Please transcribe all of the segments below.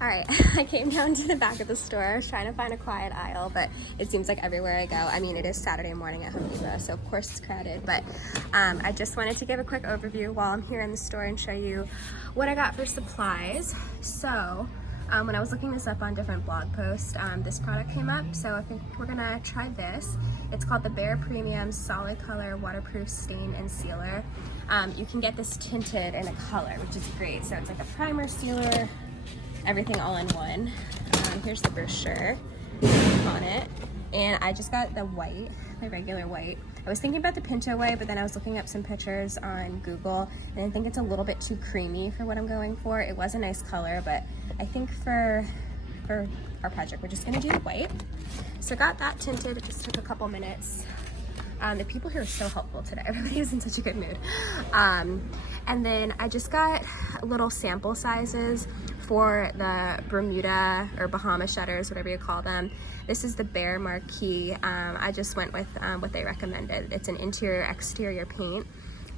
All right, I came down to the back of the store. I was trying to find a quiet aisle, but it seems like everywhere I go, I mean, it is Saturday morning at Home Depot, so of course it's crowded, but I just wanted to give a quick overview while I'm here in the store and show you what I got for supplies. So, when I was looking this up on different blog posts, this product came up, so I think we're gonna try this. It's called the Bare Premium Solid Color Waterproof Stain and Sealer. You can get this tinted in a color, which is great. So it's like a primer, sealer, everything all in one. Here's the brochure on it. And I just got the white, the regular white. I was thinking about the Pinto white, but then I was looking up some pictures on Google, and I think it's a little bit too creamy for what I'm going for. It was a nice color, but I think for our project, we're just gonna do the white. So I got that tinted, it just took a couple minutes. The people here are so helpful today. Everybody was in such a good mood. And then I just got little sample sizes for the Bermuda or Bahama shutters, whatever you call them. This is the Bare Marquee. I just went with what they recommended. It's an interior exterior paint.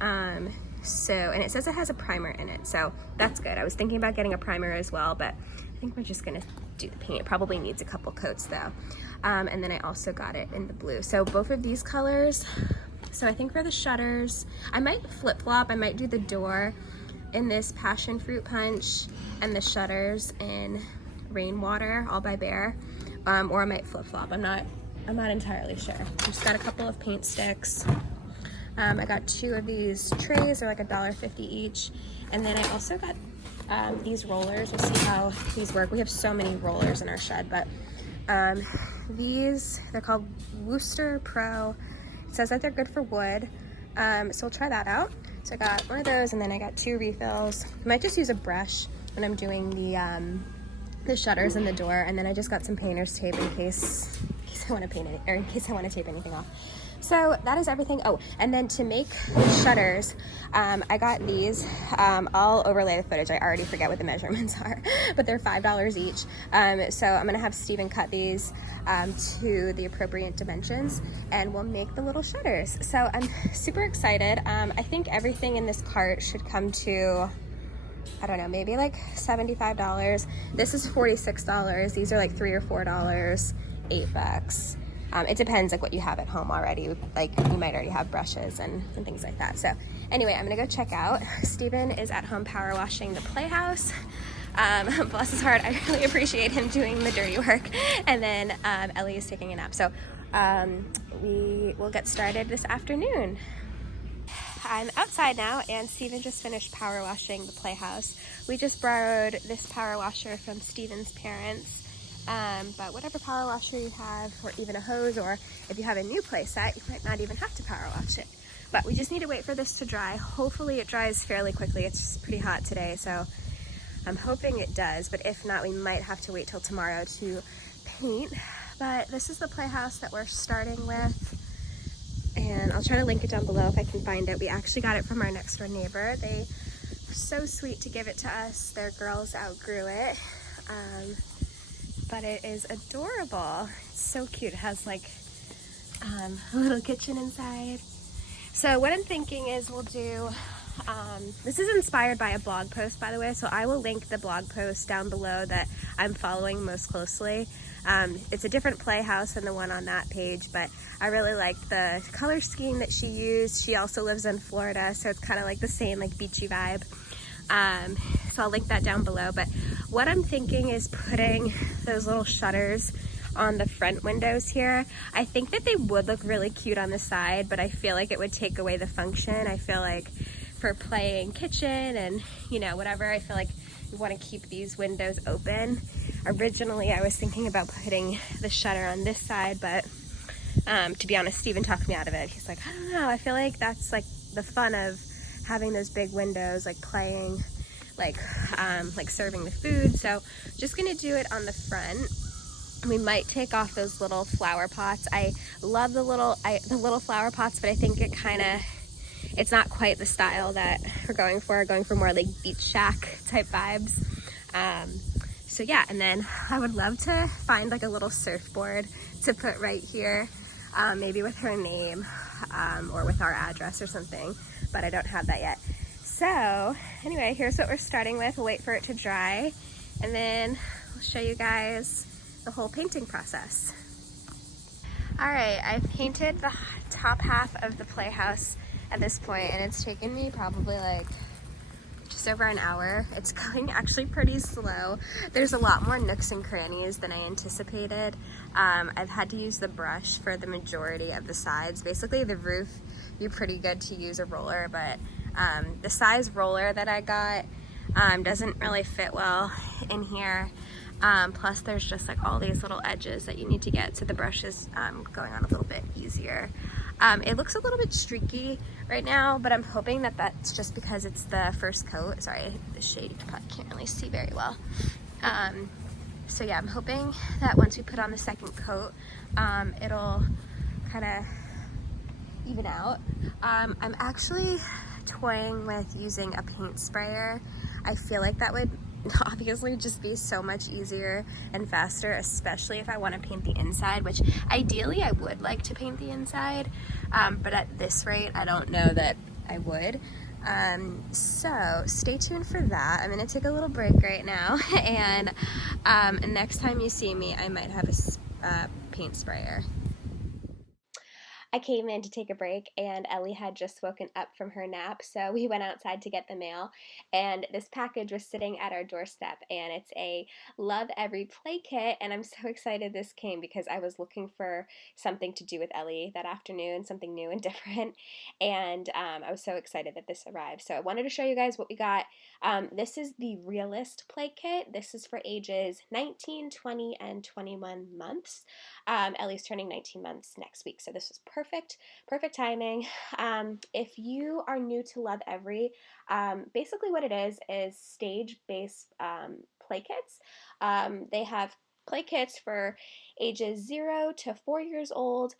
And it says it has a primer in it, so that's good. I was thinking about getting a primer as well, but I think we're just gonna do the paint. It probably needs a couple coats though. And then I also got it in the blue. So both of these colors. So I think for the shutters, I might flip-flop. I might do the door in this passion fruit punch and the shutters in rainwater, all by Bare. Or I might flip-flop. I'm not entirely sure. Just got a couple of paint sticks. I got 2 of these trays, they're like $1.50 each. And then I also got these rollers. We'll see how these work. We have so many rollers in our shed, but these, they're called Wooster Pro. It says that they're good for wood, so we'll try that out. So I got one of those, and then I got 2 refills. I might just use a brush when I'm doing the shutters and the door, and then I just got some painter's tape in case I want to paint it, or in case I want to tape anything off. So that is everything. Oh, and then to make the shutters, I got these. I'll overlay the footage. I already forget what the measurements are, but they're $5 each. So I'm gonna have Steven cut these to the appropriate dimensions, and we'll make the little shutters. So I'm super excited. I think everything in this cart should come to, I don't know, maybe like $75. This is $46. These are like $3 or $4, $8. It depends like what you have at home already. Like you might already have brushes and things like that. So anyway, I'm gonna go check out. Steven is at home power washing the Playhouse. Bless his heart, I really appreciate him doing the dirty work. And then Ellie is taking a nap. So we will get started this afternoon. I'm outside now, and Steven just finished power washing the Playhouse. We just borrowed this power washer from Steven's parents. But whatever power washer you have, or even a hose, or if you have a new play set, you might not even have to power wash it. But we just need to wait for this to dry. Hopefully it dries fairly quickly. It's just pretty hot today, so I'm hoping it does. But if not, we might have to wait till tomorrow to paint. But this is the Playhouse that we're starting with. And I'll try to link it down below if I can find it. We actually got it from our next door neighbor. They were so sweet to give it to us. Their girls outgrew it. But it is adorable. It's so cute. It has like a little kitchen inside. So what I'm thinking is we'll do, this is inspired by a blog post, by the way, so I will link the blog post down below that I'm following most closely. It's a different Playhouse than the one on that page, but I really liked the color scheme that she used. She also lives in Florida, so it's kind of like the same like beachy vibe. So I'll link that down below. But what I'm thinking is putting those little shutters on the front windows here. I think that they would look really cute on the side, but I feel like it would take away the function. I feel like for playing kitchen and, you know, whatever, I feel like you want to keep these windows open. Originally, I was thinking about putting the shutter on this side, but to be honest, Steven talked me out of it. He's like, I don't know, I feel like that's like the fun of having those big windows, like playing, like serving the food. So just gonna do it on the front. We might take off those little flower pots. I love the little flower pots, but I think it's not quite the style that we're going for. Going for more like beach shack type vibes. So yeah, and then I would love to find like a little surfboard to put right here, maybe with her name or with our address or something, but I don't have that yet. So anyway, here's what we're starting with. We'll wait for it to dry, and then I'll show you guys the whole painting process. All right, I've painted the top half of the playhouse at this point, and it's taken me probably like just over an hour. It's going actually pretty slow. There's a lot more nooks and crannies than I anticipated. I've had to use the brush for the majority of the sides. Basically the roof, you're pretty good to use a roller, but the size roller that I got doesn't really fit well in here. Plus there's just like all these little edges that you need to get, so the brush is going on a little bit easier. It looks a little bit streaky right now, but I'm hoping that that's just because it's the first coat. Sorry, the shade, you probably can't really see very well. So yeah, I'm hoping that once we put on the second coat, it'll kind of even out. I'm actually toying with using a paint sprayer. I feel like that would obviously just be so much easier and faster, especially if I want to paint the inside, which ideally I would like to paint the inside, but at this rate I don't know that I would. So stay tuned for that. I'm gonna take a little break right now, and next time you see me I might have a paint sprayer. I came in to take a break, and Ellie had just woken up from her nap, so we went outside to get the mail, and this package was sitting at our doorstep, and it's a Lovevery play kit, and I'm so excited this came because I was looking for something to do with Ellie that afternoon, something new and different, and I was so excited that this arrived. So I wanted to show you guys what we got. This is the Realist play kit. This is for ages 19, 20, and 21 months. Ellie's turning 19 months next week, so this was perfect timing. If you are new to Lovevery, basically what it is stage-based play kits. They have play kits for ages 0 to 4 years old.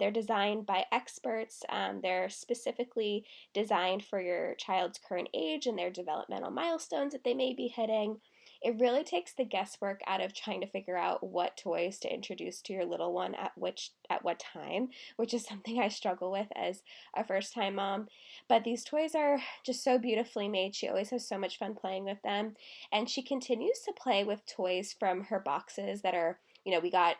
They're designed by experts. They're specifically designed for your child's current age and their developmental milestones that they may be hitting. It really takes the guesswork out of trying to figure out what toys to introduce to your little one at what time, which is something I struggle with as a first-time mom. But these toys are just so beautifully made. She always has so much fun playing with them, and she continues to play with toys from her boxes that are, we got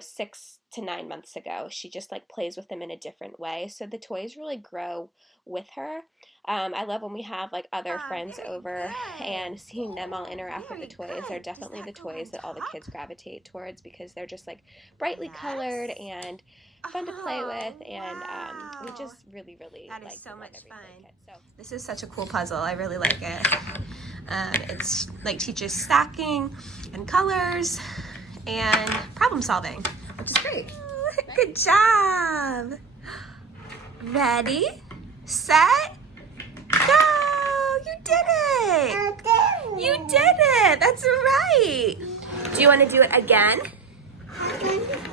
6 to 9 months ago. She just like plays with them in a different way. So the toys really grow with her. I love when we have like other friends over and seeing them all interact with the toys. They're definitely the toys that all the kids gravitate towards because they're just like brightly colored and fun to play with, and we just really like so much fun. So this is such a cool puzzle. I really like it. It's like teaches stacking and colors and problem solving, which is great. Good job. Ready, set, go. You did it. You did it. That's right. Do you want to do it again?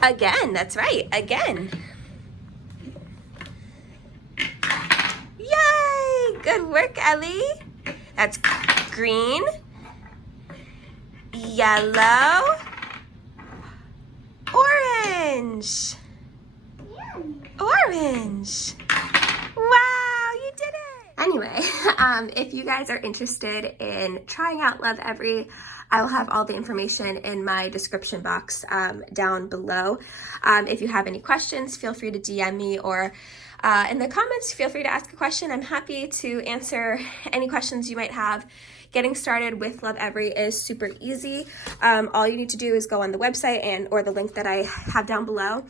Again, that's right. Again. Yay. Good work, Ellie. That's green, yellow, orange. Orange. Wow, you did it. Anyway, if you guys are interested in trying out Lovevery, I will have all the information in my description box down below. If you have any questions, feel free to DM me, or in the comments, feel free to ask a question. I'm happy to answer any questions you might have. Getting started with Lovevery is super easy. All you need to do is go on the website or the link that I have down below,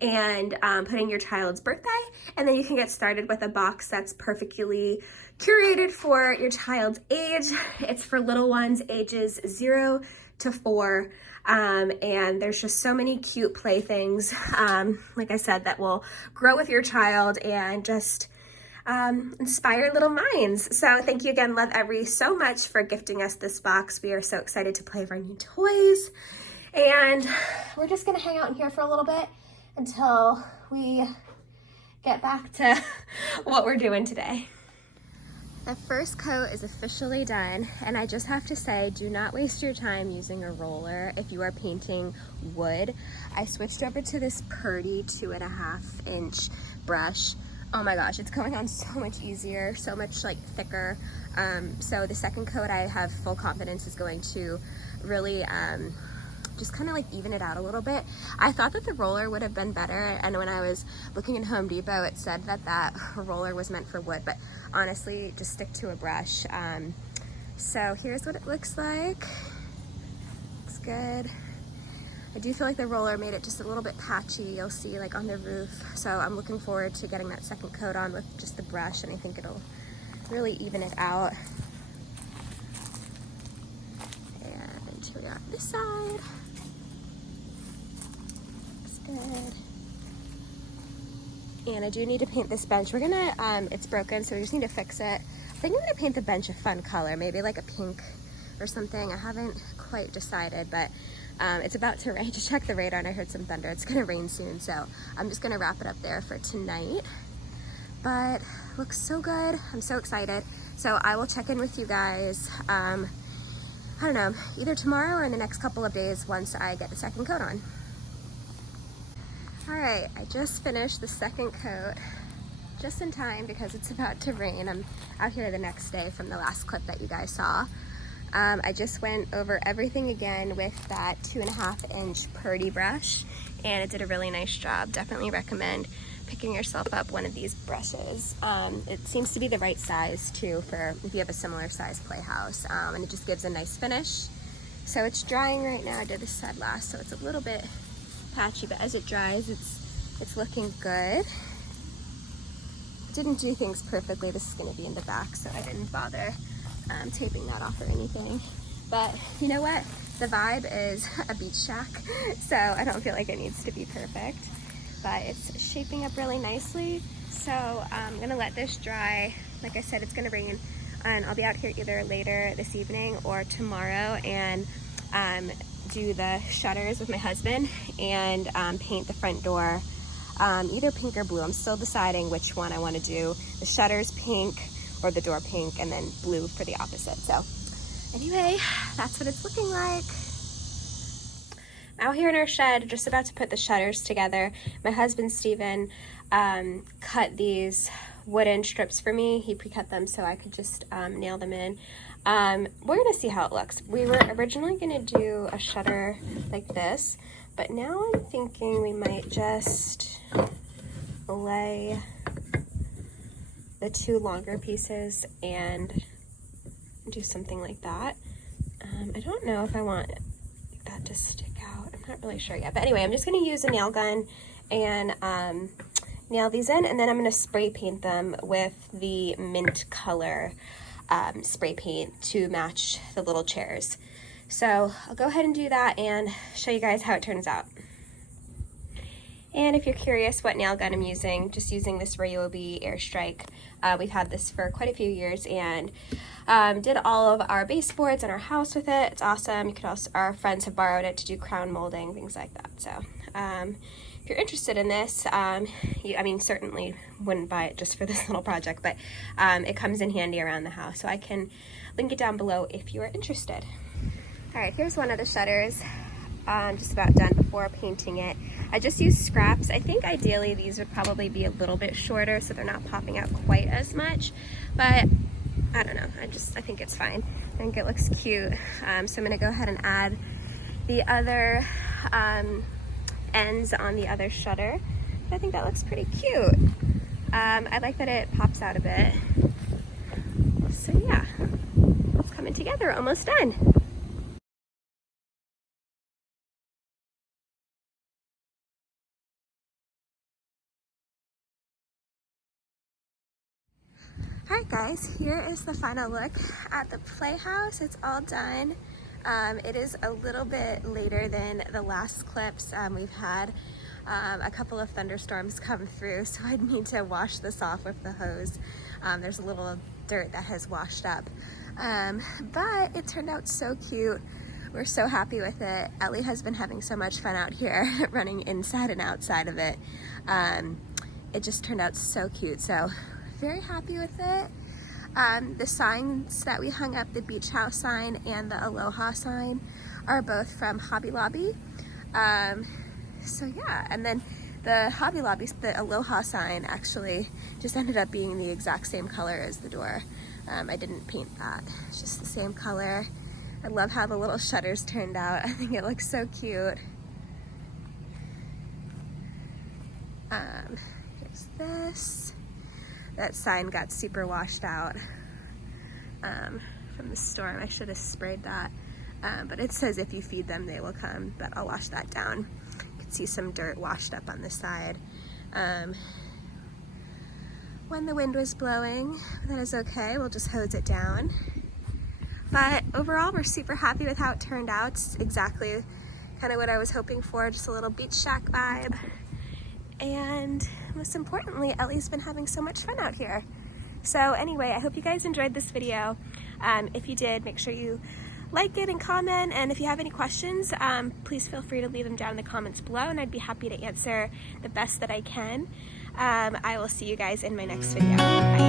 and put in your child's birthday, and then you can get started with a box that's perfectly curated for your child's age. It's for little ones ages 0 to 4, and there's just so many cute playthings, like I said, that will grow with your child and just inspire little minds. So thank you again, Lovevery, so much for gifting us this box. We are so excited to play with our new toys, and we're just gonna hang out in here for a little bit until we get back to what we're doing today. The first coat is officially done, and I just have to say, do not waste your time using a roller if you are painting wood. I switched over to this Purdy 2.5-inch brush. Oh my gosh, it's going on so much easier, so much like thicker. So the second coat I have full confidence is going to really just kind of like even it out a little bit. I thought that the roller would have been better, and when I was looking in Home Depot it said that that roller was meant for wood, but honestly just stick to a brush. So here's what it looks like. Looks good. I do feel like the roller made it just a little bit patchy, you'll see like on the roof. So I'm looking forward to getting that second coat on with just the brush, and I think it'll really even it out. And here we are on this side. Looks good. And I do need to paint this bench. We're gonna, it's broken, so we just need to fix it. I think I'm gonna paint the bench a fun color, maybe like a pink or something. I haven't quite decided, but it's about to rain. Just check the radar and I heard some thunder. It's gonna rain soon, so I'm just gonna wrap it up there for tonight. But looks so good. I'm so excited. So I will check in with you guys, I don't know, either tomorrow or in the next couple of days once I get the second coat on. All right, I just finished the second coat just in time because it's about to rain. I'm out here the next day from the last clip that you guys saw. I just went over everything again with that 2.5-inch Purdy brush, and it did a really nice job. Definitely recommend picking yourself up one of these brushes. It seems to be the right size too for if you have a similar size Playhouse, and it just gives a nice finish. So it's drying right now. I did this side last, so it's a little bit patchy, but as it dries, it's looking good. Didn't do things perfectly. This is going to be in the back, so I didn't bother taping that off or anything. But you know what? The vibe is a beach shack, so I don't feel like it needs to be perfect. But it's shaping up really nicely. So I'm gonna let this dry. Like I said, it's gonna rain, and I'll be out here either later this evening or tomorrow and do the shutters with my husband and paint the front door either pink or blue. I'm still deciding which one I want to do. The shutters pink or the door pink, and then blue for the opposite. So anyway, that's what it's looking like. Out here in our shed, just about to put the shutters together. My husband Steven cut these wooden strips for me. He pre-cut them so I could just nail them in. We're gonna see how it looks. We were originally gonna do a shutter like this, but now I'm thinking we might just lay the two longer pieces and do something like that. I don't know if I want that to stick out. I'm not really sure yet. But anyway, I'm just going to use a nail gun and nail these in, and then I'm going to spray paint them with the mint color spray paint to match the little chairs. So I'll go ahead and do that and show you guys how it turns out. And if you're curious what nail gun I'm using, just using this Ryobi Airstrike. We've had this for quite a few years, and did all of our baseboards in our house with it. It's awesome. You could also, our friends have borrowed it to do crown molding, things like that. So if you're interested in this, I mean, certainly wouldn't buy it just for this little project, but it comes in handy around the house. So I can link it down below if you are interested. All right, here's one of the shutters. Just about done before painting it. I just used scraps. I think ideally these would probably be a little bit shorter so they're not popping out quite as much, but I don't know. I think it's fine. I think it looks cute. So I'm gonna go ahead and add the other ends on the other shutter. I think that looks pretty cute. I like that it pops out a bit. So yeah, it's coming together, almost done. Alright guys, here is the final look at the Playhouse. It's all done. It is a little bit later than the last clips. We've had a couple of thunderstorms come through, so I need to wash this off with the hose. There's a little dirt that has washed up. But it turned out so cute. We're so happy with it. Ellie has been having so much fun out here running inside and outside of it. It just turned out so cute. So very happy with it. The signs that we hung up, the beach house sign and the Aloha sign, are both from Hobby Lobby. So yeah, and then The Hobby Lobby, the Aloha sign actually just ended up being the exact same color as the door. I didn't paint that, it's just the same color. I love how the little shutters turned out. I think it looks so cute. Here's this. That sign got super washed out from the storm. I should have sprayed that. But it says if you feed them, they will come, but I'll wash that down. You can see some dirt washed up on the side. When the wind was blowing, that is okay, we'll just hose it down. But overall, we're super happy with how it turned out. It's exactly kind of what I was hoping for, just a little beach shack vibe. And most importantly, Ellie's been having so much fun out here. So anyway, I hope you guys enjoyed this video. If you did, make sure you like it and comment, and if you have any questions, please feel free to leave them down in the comments below, and I'd be happy to answer the best that I can. I will see you guys in my next video. Bye.